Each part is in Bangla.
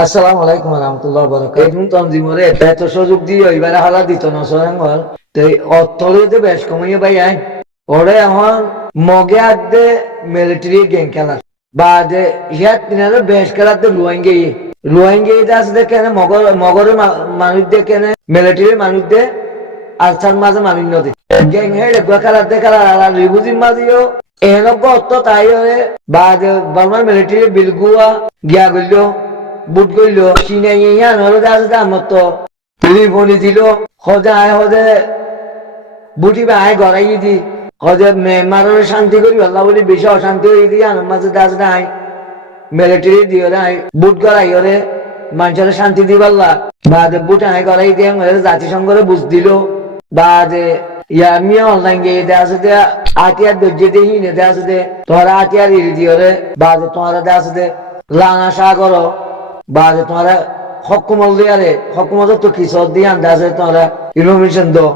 আসসালামু আলাইকুম রহমতুল্লাহ বরকাত এখন তনজিমরে এত সুযোগ দিয়ে এবারে হালা দিত না সরঙ্গল তো অর্থনীতি বেশ কমিয়ে ভাই আই ওরে এখন মগে আদে মিলিটারি গেম খেলা বা যে ইয়াত তিনারে বেশ খেলাতে লুয়াঙ্গে আছে কেন মগরের মানুষ দিয়ে কেন মিলিটারি মানুষ দিয়ে আলসার মাঝে মানুষ নদী গেং হেড খেলাতে খেলা আর রিবুজির মাঝেও এনক অর্থ তাই বা যে বর্মার মিলিটারি বিলগুয়া গিয়া গেল বুট করলো চিনে ইয়ান হলো দাস আমার তো রিফনি দিল হজে আয় হজে বুটি বা আয় গড়াই দি হজে মেমারের শান্তি করি আল্লাহ বলি বেশি অশান্তি হয়ে দি আনার মাঝে দাস নাই মিলিটারি দিও নাই বুট গড়াই ওরে মানুষের শান্তি দি পাল্লা বা যে বুট আয় গড়াই দিয়ে জাতিসংঘরে বুঝ দিল বা যে ইয়া মিয়া অনলাইন গিয়ে দেওয়া আছে দে আটিয়ার দর্জে দিয়ে হিনে দেওয়া আছে দে তোরা আটিয়ার ইরি দিও রে বা যে তোমারা দেওয়া আছে দে লাঙা সাগর বা যে তোমারা হকুমল দিয়ারে হকুমত তো কিশোর দিয়ে আন্দাজে তোমারা ইনফরমেশন দো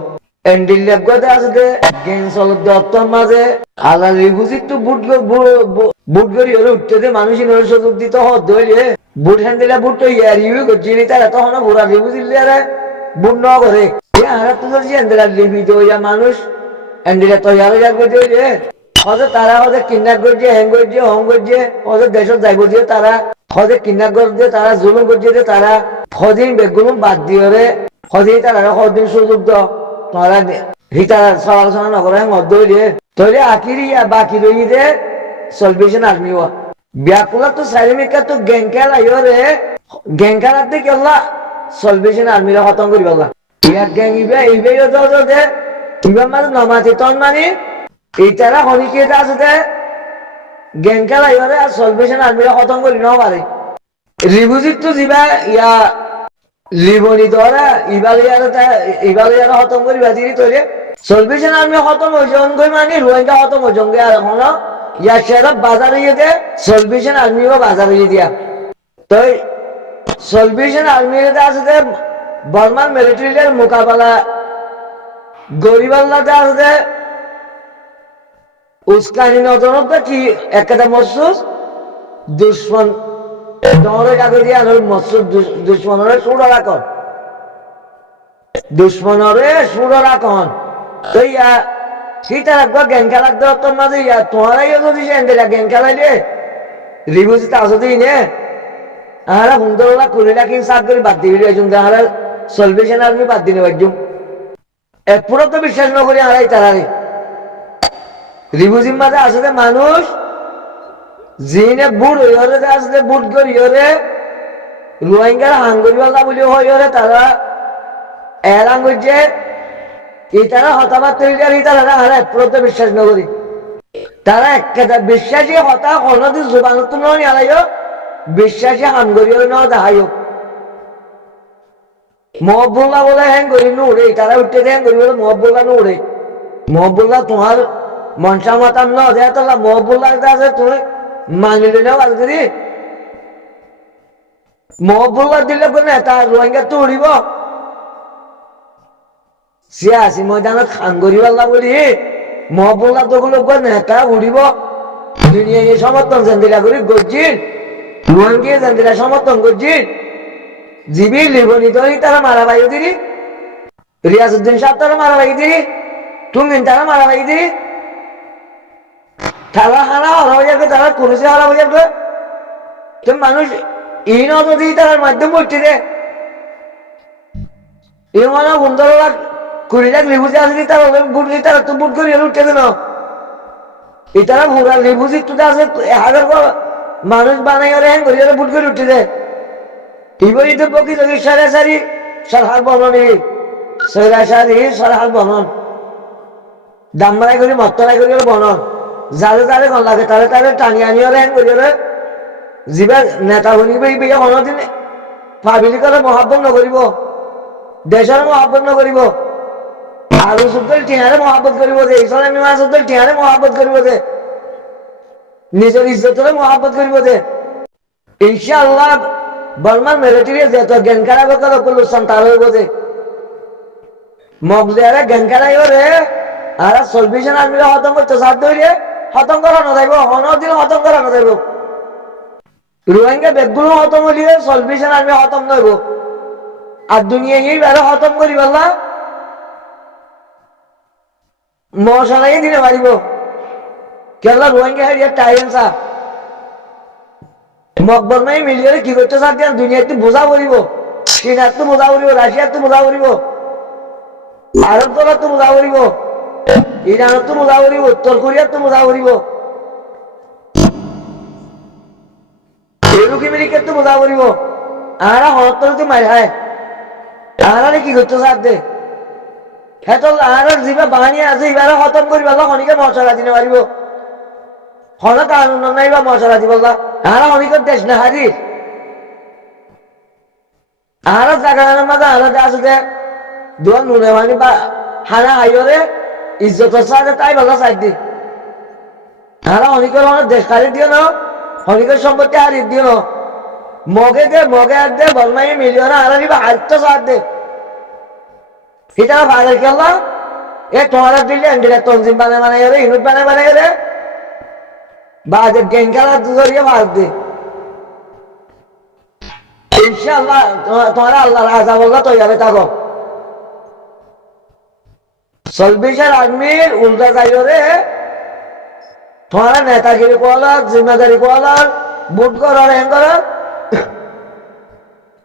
এন্ডিল ল্যাব গদে আছে দে গেন সলদ দত্তর মাঝে আলা রিগুজি তো বুট গরি হলে উঠতে দে মানুষ ইনর সুযোগ দিতে হদ দইলে বুট হ্যান্ডেলা বুট তো ইয়ার ইউ গজিনি তারা তখন পুরা রিগুজি লিয়ারে বুট ন করে আর তো যদি এন্ডেলা লিবি তো ইয়া মানুষ এন্ডিলা তো ইয়ার ইয়ার গজে রে হয়তো তারা হয়তো কিডন্যাপ করছে হ্যাং করছে হং করছে হয়তো দেশত যাইব দিয়ে তারা হয়তো কিডন্যাপ করছে তারা জুলুম করছে তারা হদিন বেগুলো বাদ দিয়ে রে হদিন তারা হদিন সুযোগ দ তোমরা হিতারা সমালোচনা নকরে মধ্য হইলে তৈরি আখিরি বাকি রই দে সলভেশন আর্মি হওয়া ব্যাকুলা তো সাইলেমিকা তো গ্যাং খেলা রে গ্যাং খেলার দিকে আল্লাহ সলভেশন আর্মিরা খতম করি আল্লাহ ইয়ার গ্যাং ইবে ইবে দে ইবার মানে নমাতি তন মানে এইটারা হনিকে আছে দে গ্যাং খেলা রে আর সলভেশন আর্মিরা খতম করি ন পারে রিবুজিত তো যিবা ইয়া লিবনি ধরা ইবালিয়ার খতম করি বাজিরি তৈরি সলভেশন আর্মি খতম হয়েছে অনগই মানে রোহিঙ্গা খতম হয়েছে আর এখন ইয়া সেরা বাজারে যেতে সলভেশন আর্মিও বাজারে দিয়া তো সলভেশন আর্মি আছে বর্মান মিলিটারির মোকাবেলা গরিবাল্লাতে আছে উস্কানি নজরত কি একটা মসুস দুশ্মন দৌড়ে কাকে দিয়ে আর মসুদ দুশ্মনরে সুড়া রাখন দুশ্মনরে সুড়া রাখন তো ইয়া সেটা রাখবো গেম খেলার দেওয়ার তোর মাঝে ইয়া তোমারাই যদি সেন্ডেলা গেম খেলাই দে রিভিউজ আসতেই নে আহারা সুন্দরলা করে রাখি সাত করে বাদ দিবি আহারা সলভেশন আর্মি বাদ দিনে বাজুম পুরো তো বিশ্বাস নকরি আড়াই তারারে রিভিউজির মাঝে আসলে মানুষ জিনে বুট হইরে আসলে বুট করি হরে রোহিঙ্গার হাঙ্গরিওয়ালা বলি হইরে তারা এলান করছে তারা হতাবাদ তৈরি করে তারা হারা পুরোতে বিশ্বাস নকরি তারা একটা বিশ্বাসী হতা কোনদিন জোবানত নয় আলাইও বিশ্বাসী হাঙ্গরিও ন দেখাইও মহবুল্লাহ বলে হ্যাং করি নুড়ে তারা উঠতে হ্যাং করি বলে মহবুল্লাহ নুড়ে মহবুল্লাহ তোমার মনসা মাতাম ন দেয় তোলা মহবুল্লাহ আছে তুমি মানিলে নাও আজকে মহবুল্লাহ দিলে কোন তার রোহিঙ্গা তো উড়িব সিয়াসি ময়দানত খানগরিওয়াল্লা বলি মহবুল্লাহ তো গুলো নেতা উড়িব দুনিয়ায় সমর্থন জান্দিলা করি গজ্জিন রোহিঙ্গা জান্দিলা সমর্থন গজ্জিন জিবি লিবনি তরি তারা মারা বাইও দিরি রিয়াজউদ্দিন সাহেব তারা মারা বাই দিরি তুমি তারা মারা বাই দিরি তারা হারা হরা হয়ে যাবে তারা করেছে হারা হয়ে যাবে তো মানুষ এই নদী তার মাধ্যম করছে রে এই মানে 15 লাখ 20 লাখ রিবুজি আছে তারা বুট তারা তো বুট করি উঠছে কেন এই তারা ভোরা রিবুজি তো আছে 1000 মানুষ বানাই ওরে হ্যাং করি বুট করে উঠছে রে এইবারই তো পক্ষী যদি সারাসারি সরহার বননি সরাসারি সরহার বনন দাম মারাই করি মত্তরাই করি বনন যারে তারে গন লাগে তারে তারে টানি আনি ওরে হ্যাং করি ওরে যিবা নেতা শুনিব এই বিয়ে কোনোদিন পাবলিকরে মহাব্বত নকৰিব দেশৰ মহাব্বত নকৰিব আৰু সুতল টিহারে মহাব্বত করিব যে ইসলামী মাস সুতল টিহারে মহাব্বত করিব যে নিজের ইজ্জতরে মহাব্বত করিব যে ইনশাআল্লাহ বর্মান মিলিটারি যত জ্ঞান খারাপ করে করলো সন্তান হইব যে মগলিয়ারে জ্ঞান খারাপ রে আর সলভেশন আর্মিরা খতম করতে সাধ্য হইলে খতম করানো যাইব হন দিন খতম করানো যাইব রোহিঙ্গা বেগুলো খতম হলিয়ে সলভেশন আর্মি খতম নইব আর দুনিয়া এইবারে খতম করি বললা মশালাই দিনে পারিব কেলা রোহিঙ্গা হারিয়ে টাইলেন্সা মকবর মাই মিলিয়ে কি করতে চান দুনিয়াতে বোঝা করিব চীনার তো বোঝা করিব রাশিয়ার তো বোঝা করিব আরব দলার তো বোঝা করিব ইরানের তো বোঝা করিব উত্তর কোরিয়ার তো বোঝা করিব ইউরোপ আমেরিকার তো বোঝা করিব আরা হরতর তো মার হয় আরারে কি করতে চান দে হ্যাঁ তো আরার জিবা বাহানি আছে এবারে খতম করি বললা খনিকে মশলা দিনে পারিব হন কানুন নাই বা মশলা দি বললা আরা খনিকের দেশ না হারির আরা জায়গার মাঝে আলাদা আছে যে দোয়া নুনে মানে বা হানা হাইরে ইজ্জত আছে তাই বলা চাই দি আরা খনিকের দেশ খালি দিও না খনিকের সম্পত্তি হারিয়ে দিও না মগে দে বলমাই মিলিয়ন আরা নিবা হারত সাথ দে হিতারা ফাদার কি আল্লাহ এ তোমারা দিলে এন্ডিলে তনজিম বানায় রে ইনুট বানায় রে বাজে গেম খেলা জড়িয়ে ভাগ দে ইনশাআল্লাহ তোমারা আল্লাহর আযাব আল্লাহ তৈয়ারে থাকো সলভেশন আর্মির উল্টা যাইও রে তোমারা নেতাগিরি কোয়ালা জিম্মেদারি কোয়ালা বুট করার হ্যাং করার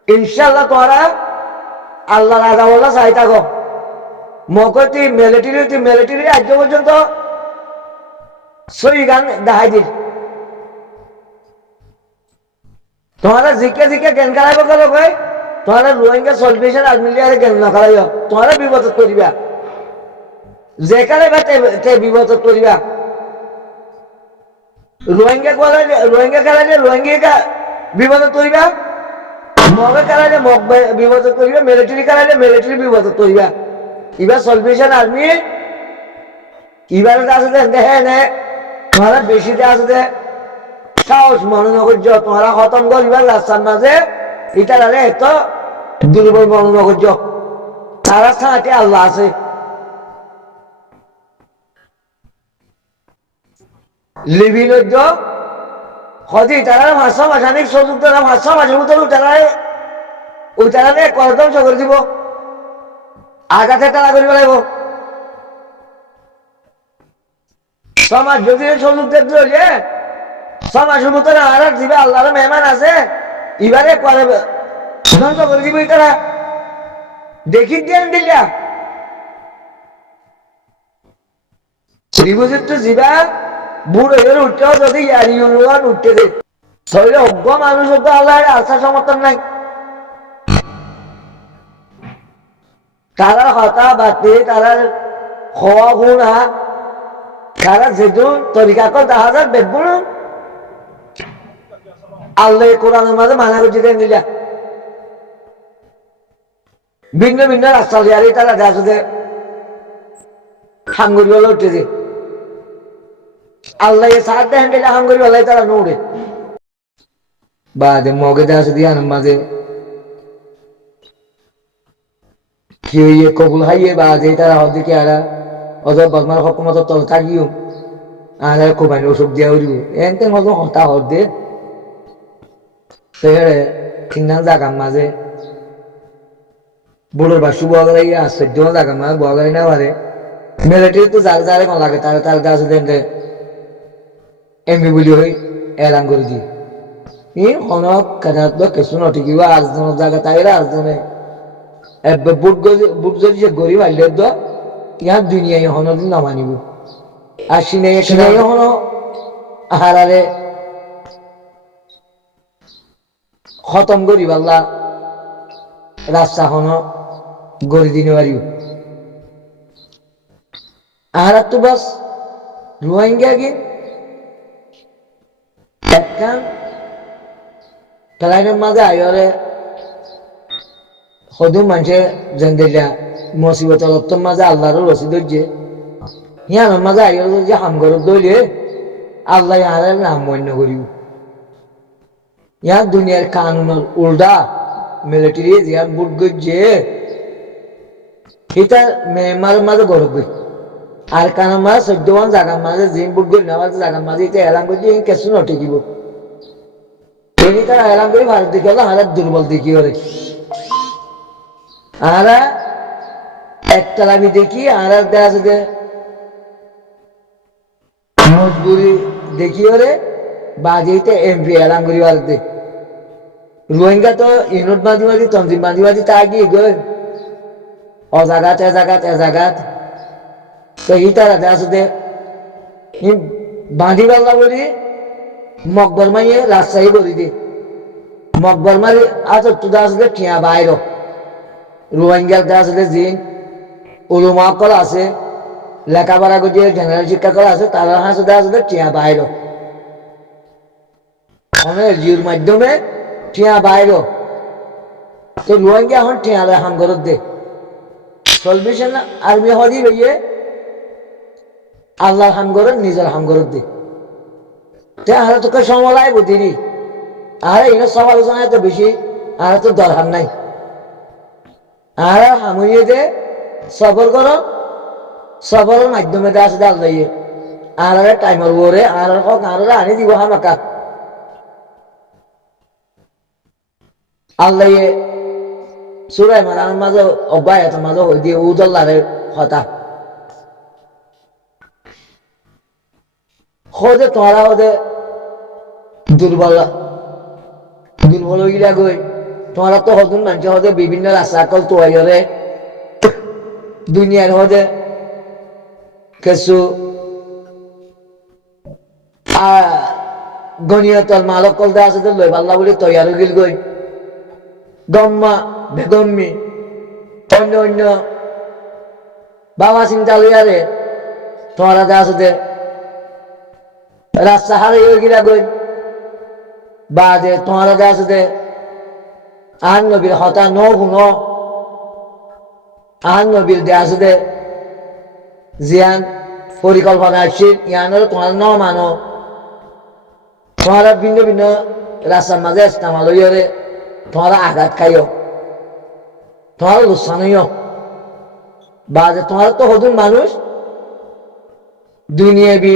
ইনশাআল্লাহ তোমরা আল্লাহর আযাব আল্লাহ চাই থাকো মকতি মিলিটারি আজ পর্যন্ত সই গান দেখাই দিল তোমারা জিকে জ্ঞান খেলাইব গেল ভাই তোমারা রোহিঙ্গা সলভেশন আর্মিলিয়ারে জ্ঞান না খেলাইও তোমারা বিপদ করিবা যেখানে বা বিপদ করিবা রোহিঙ্গা খেলাইলে রোহিঙ্গা বিপদ করিবা মগে খেলাইলে মগ বিপদ করিবা মিলিটারি খেলাইলে মিলিটারি বিপদ করিবা এবার সলভেশন আর্মি এবারে আছে হ্যাঁ নে তোমারা বেশিতে আছে সাহস মনোনগর্য তোমরা খতম করিবার রাস্তার মাঝে এটা এত দুর্বল মনোনগর্য তারা সাথে আল্লাহ আছে লিভিন হদি তারা ভাষা ভাষানিক সুযোগ তারা ভাষা ভাষার মতো ওই কত করে দিব আঘাতে তারা করিব লাগব সমাজ যদি সুযোগ দেখতে হইলে সমাজের মতো আর দিবে আল্লাহর মেহমান আছে এবারে করে ধ্বংস করে দিব তারা দেখি দেন দিলা শ্রীবজিত জিবা বুড়ো হয়ে উঠতেও যদি ইয়ারিউন উঠতে দে শরীরে অজ্ঞ মানুষ তো আল্লাহর আস্থা সমর্থন নাই তারা হতা বাতে তারা খাওয়া গুণা তারা যেহেতু তরিকা কর দেখা যায় বেগুন আল্লাহ কোরআনের মাঝে মানা করছে দিলা ভিন্ন ভিন্ন রাস্তা দিয়ে তারা দেখে হাঙ্গুরি বলে উঠেছে আল্লাহ সাথ দেন হাঙ্গুরি বলে তারা নৌড়ে বাদে মগে আছে দিয়ে মাঝে কি হইয়ে কবুল হাইয়ে বাদে তারা হদিকে আরা অজর বদমার হকুমত তল থাকিও আর কোবাইনি ওষুধ দিয়া উড়িব এনতে মতো হতা হত দে ঠিকনা জাগার মাঝে বুড়োর বাসু বগাই আশ্চর্য জাগার মাঝে বগাই না পারে মিলিটারি তো যার যারে কোন লাগে তারা তার কাছে দেন এমবি বলি হই এলান করে দি এই হনক কাজাত কিছু নঠিকিবা আজজনের জায়গা তাইরা আজজনে বুট যদি যে গরিব আইলে দ ইয়ার দুনিয়ায় হনদিন নামানিব আর সিনাই হন হারারে খতম করিব আল্লাহ রাস্তা হন গড়ি দিনে পারিব আর তো বাস রোহিঙ্গা গে একখান খেলাইনের মাঝে আইরে সদু মানুষে জেন্দিলা মুসিবত লত্তর মাঝে আল্লাহর রসিদ হচ্ছে ইয়ানোর মাঝে আইরে যে হাম গরব দইলে আল্লাহ ইয়ার নাম মন্য করিব ইয়ার দুনিয়ার কানুনের উল্টা মিলিটারি জিয়ার বুট গজ্জে সেটা মেমার মাঝে গরব গই আর কানার মাঝে 14 জায়গার মাঝে জিম বুট গই না জায়গার মাঝে এটা এলাম করছে কেসু নটিকিব এমনি তারা এলাম করি ভারত দেখি হলো হারা দুর্বল দেখি ওরে আরা একতলাবি দেখি আর দেখা আছে মজবুরি দেখি ওরে বাজিতে এমপি এলাম করি ভারত দেখ রোহিঙ্গা তো ইউনিট বাঁধি বাঁধি তঞ্জিম বাঁধি বাঁধি তা গিয়ে গই অজাগাত এজাগাত এজাগাত তো ই তারা দেখা আছে বাঁধি পাল্লা বলি মকবর মাইয়ে রাজশাহী বলি দি মকবর মারি আছে তো দেখা আছে ঠিয়া বাইর রোহিঙ্গার দেখা আছে জিন উলুমা কল আছে লেখাপড়া করছে জেনারেল শিক্ষা করা আছে তারা হাসে দেখা আছে ঠিয়া বাইর জিওর মাধ্যমে ঠিয়া বাইর তো রোহিঙ্গা এখন ঠিয়া হাম করত দে সলভেশন আর্মি হদি ভাইয়ে আল্লাহর হাম করত নিজের হাম করত দে তে আর তোকে সমলায় বুঝিনি আর এনে সমালোচনা এত বেশি আর তো দরকার নাই আর হামুইয়ে দে সবর করো সবরের মাধ্যমে দে আসে আল্লাহ আর টাইমার ওরে আর হক আর আনি দিব হামাকা আল্লাহ সুরাই মারার মাঝে অব্যাহত মাঝে হই দিয়ে উদল্লারে হতা হদে তোরা হদে দুর্বল দুর্বল হইলা গই তোরা তো হদুন মানুষ হদে বিভিন্ন রাস্তা কল তোয়াইরে দুনিয়ার হদে কিছু গনিয়তর মালক কল দেওয়া আছে লই পাল্লা বলে তৈয়ার গিল গই গম্মা বেগম্মি অন্য অন্য বাবা চিন্তা লইয়ারে তোরা দেওয়া আছে রাস্তা হারে গিলা গই বাদে তোরা দেওয়া আছে আন নবীর হতা ন গুণ আন নবীর দেওয়া আছে জিয়ান পরিকল্পনা আসছে ইয়ানোর তোমার ন মানো তোমরা ভিন্ন ভিন্ন রাস্তার মাঝে ইস্তেমাল হইরে তোমরা আঘাত খাইও তোমরা লোকসান হইও বাজে তোমরা তো হদুন মানুষ দুনিয়াবি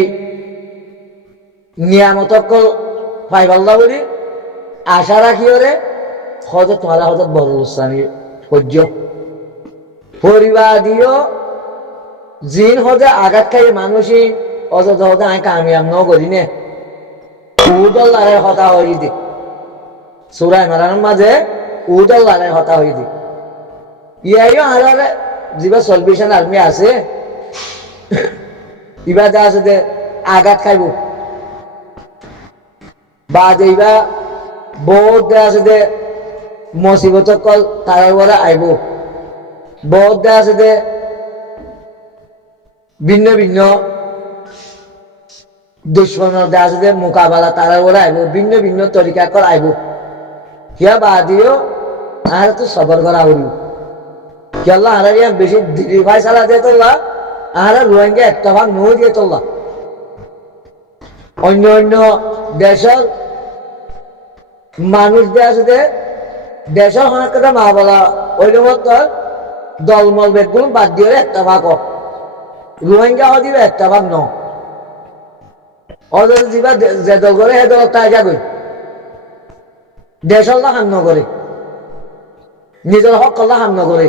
নিয়ামত পাইবাল্লা বলি আশা রাখিওরে হয়তো তোমরা হয়তো বড় লোকসানি সহ্য পরিবার দিও জিন হতে আঘাত খাই মানুষই অযথ হতে আমি কামিয়াব ন করি নে উদল্লারে হতা হয়ে দি সুরাই মারানোর মাঝে উদল্লারে হতা হয়ে দি ইয়াইও হারারে যিবা সলভেশন আর্মি আছে ইবা যা আছে যে আঘাত খাইব বা যে ইবা বহুত দেয়া আছে যে মুসিবত কল তারার বলে আইব বহুত দেয়া আছে যে ভিন্ন ভিন্ন দুশ্মনের দেয়া আছে যে মোকাবেলা তারার বলে আইব ভিন্ন ভিন্ন তরিকা কর আইব হিয়া বাদিও আর তো সবর করা হইল কেল্লা হারারিয়া বেশি দিদি ভাই সালা দিয়ে তোল্লা আর রোহিঙ্গা একটা ভাগ নৌ দিয়ে তোল্লা অন্য অন্য দেশের মানুষ দেয়া আছে যে দেশের অনেক কথা মা বলা ওই মতো দলমল বেগুন বাদ দিয়ে একটা ভাগ রোহিঙ্গা দিবে একটা ভাগ ন ওদের যা যে দল করে সে দল তাই যাবে দেশ আল্লাহ হাম নকরে নিজের হক আল্লাহ হাম নকরে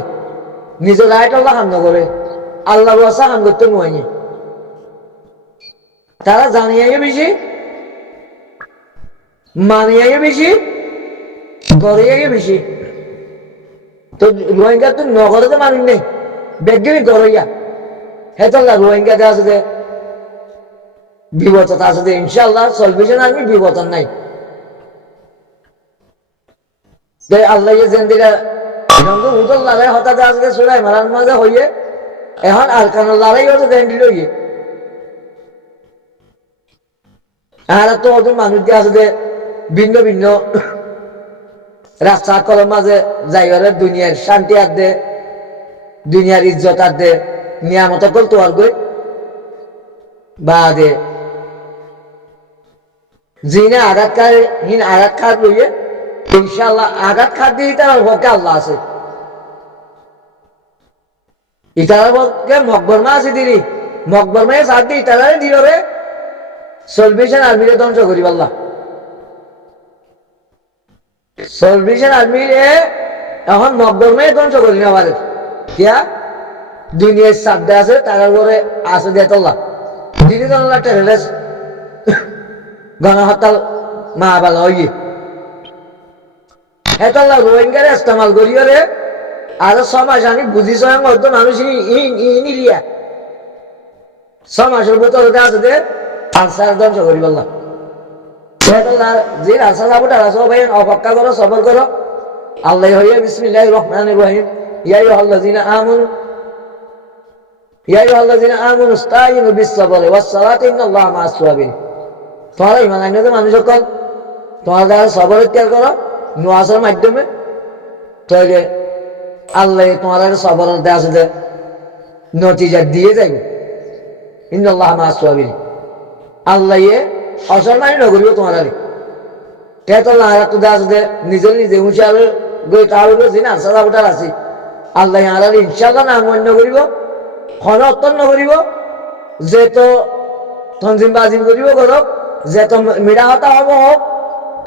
নিজের রাইট আল্লাহ হাম নকরে আল্লাহ বাসা হাম করতে নয় তারা জানিয়ে বেশি মানিয়ে বেশি গড়িয়ে বেশি তো রোহিঙ্গা তো নগরে তো মানুষ নেই বেগিনি গড়িয়া হেতল্লা রোহিঙ্গা আছে যে বিপদতা আছে যে ইনশাআল্লাহ সলভেশন আর্মি বিপদন নাই আল্লাহ জেন্দিরা উদল লড়াই হঠাৎ আজকে সুরাই মারার মাঝে হইয়ে এখন আর কান লড়াই হতো জেন্দি লইয়ে আর তো ওদের মানুষ দিয়ে আছে যে ভিন্ন ভিন্ন রাস্তা কলের মাঝে যাইবারে দুনিয়ার শান্তি আর দে দুনিয়ার ইজ্জত আর দে নিয়ামত কল তো আর গই বা দে জিনে আঘাত খায় হিন আঘাত খাত লইয়ে ইনশাআল্লাহ আঘাত খাত দিয়ে তার পক্ষে আল্লাহ আছে ইতার পক্ষে মকবরমা আছে দিদি মকবরমায় সাথ দিয়ে ইতারে দিবে সলভেশন আর্মিরে ধ্বংস করি আল্লাহ সালভেশন আর্মি এখন নগরমে ধ্বংস করি না পারে কিয়া দুনিয়ার সাধ্যে আছে তার উপরে আছে দেতল্লা দিদি তল্লা টেরেলেস গণহত্যাল মা বালা হইয়ে এতল্লা রোহিঙ্গারে ইস্তেমাল করিও রে আর সমাজ আমি বুঝি স্বয়ং হয়তো মানুষ নিলিয়া সমাজের ভিতরে আছে যে আনসার ধ্বংস করি বললাম যে আনসার যাবোটা সব ভাই অপেক্ষা করো সবর করো আল্লাহ হইয়া বিসমিল্লাহির রহমানির রহিম ইয়া আইয়ুহাল্লাযিনা আমানু ইস্তাঈনু বিস-সাবরি ওয়াস-সালাতি ইন্নাল্লাহা মা'আস-সাবিরিন তোমরা ঈমান আনলে মানুষ সকল তোমরা যারা সবর ত্যাগ করো নামাজের মাধ্যমে তাহলে আল্লাহ তোমাদের সবর দেয়া আছে নতিজা দিয়ে যাবে ইন্নাল্লাহা মা'আস-সাবিরিন আল্লাহ অসম্মানী নগরীও তোমার তেতল্লা আর তো দেয়া আছে নিজে নিজে উঁচাবে গই তার উপরে জিনা সাদা বুটার আছে আল্লাহ আর ইনশাআল্লাহ নাম অন্য করিব খন অত্যন্ন করিব যে তো তঞ্জিম বাজিম করিব করক যে তো মিডা হতা হব হোক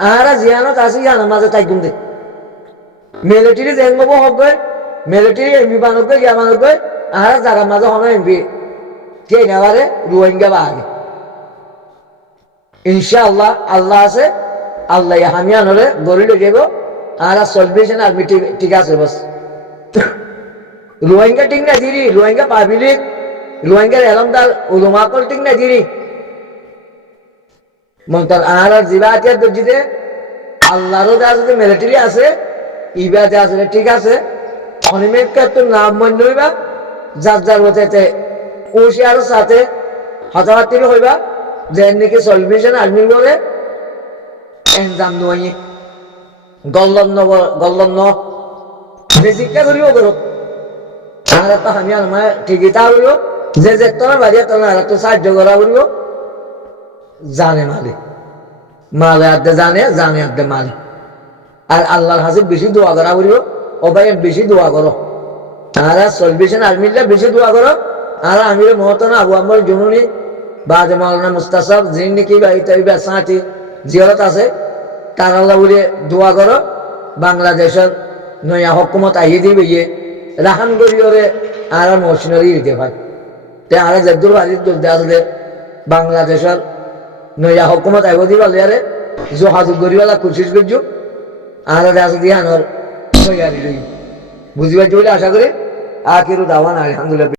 আর জিয়ানত আছে জানার মাঝে থাকুন দে মিলিটারি জেনব হোক গই মিলিটারি এমপি বানক গই গিয়া বানক গই আর জায়গার মাঝে হন এমপি কে নেবারে রোহিঙ্গা বা আগে ইনশাআল্লাহ আল্লাহ আছে আল্লাহ হামিয়ানরে গরিলে যাব আর সলভেশন আর্মি ঠিক আছে বাস রোহিঙ্গা ঠিক না দিরি রোহিঙ্গা পাবলিক রোহিঙ্গার এলামদার উলুমাকল ঠিক না দিরি মন্তার আর জিবা আতিয়ার দর্জিতে আল্লাহরও যা আছে মিলিটারি আছে ইবা যা আছে ঠিক আছে অনিমের তো নাম মন্য হইবা যার যার মতে ওশিয়ার সাথে হতাহত হইবা যে নাকি সলভেশন আর্মি করে এনজাম নয় গল্লন্ন শিক্ষা করিব করো আর একটা আমি আমার ঠিকই তা হইব যে তোমার বাড়ি তোমার আর একটু সাহায্য করা করিব জানে মালে আদে জানে আদে মালে আর আল্লাহর হাসিব বেশি দোয়া করা করিব ও ভাই বেশি দোয়া করো আর সলভেশন আর্মিটা বেশি দোয়া করো আর আমির মহতনা আবু আম্বর জনুনি বাদে মাওলানা মুস্তাসাব যিনি নাকি বাড়িতে সাঁতি জিয়ারত আছে তার আল্লাহ বলে দোয়া করো বাংলাদেশের নয়া হকুমত আইয়ে দিবে ইয়ে রাহান গরিয়রে আর মহসিনারি দিতে পারে তে আর জেদ্দুর বাড়ির দোষ আছে বাংলাদেশের নয়া হকুমত আইব দিবে আলিয়ারে জোহাজু গরিওয়ালা কোশিশ করছো আর আছে দিয়ে আনার তৈয়ারি বুঝিবার বলে আশা করি আখিরু দাওয়ানা আলহামদুলিল্লাহ।